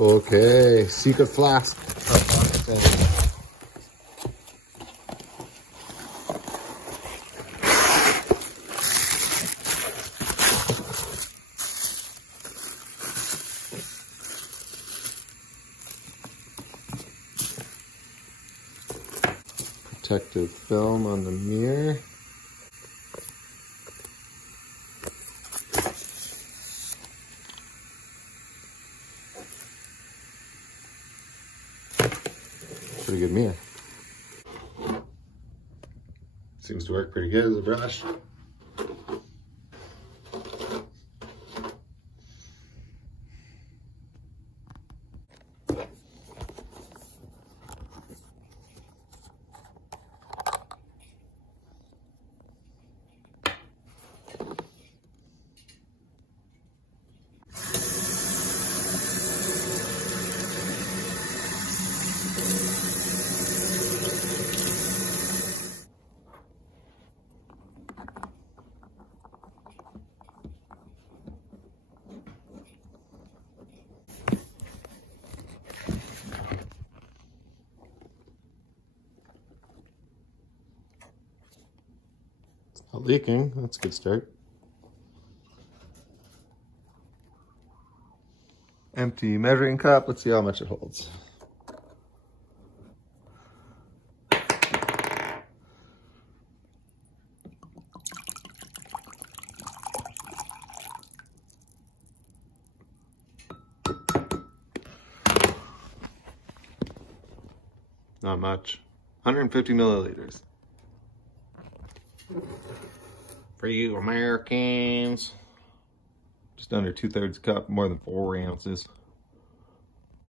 Okay, secret flask. Protective film on the mirror. Pretty good mirror. Seems to work pretty good as a brush. Not leaking, that's a good start. Empty measuring cup, let's see how much it holds. Not much. 150 milliliters. For you Americans. Just under 2/3 cup, more than 4 ounces.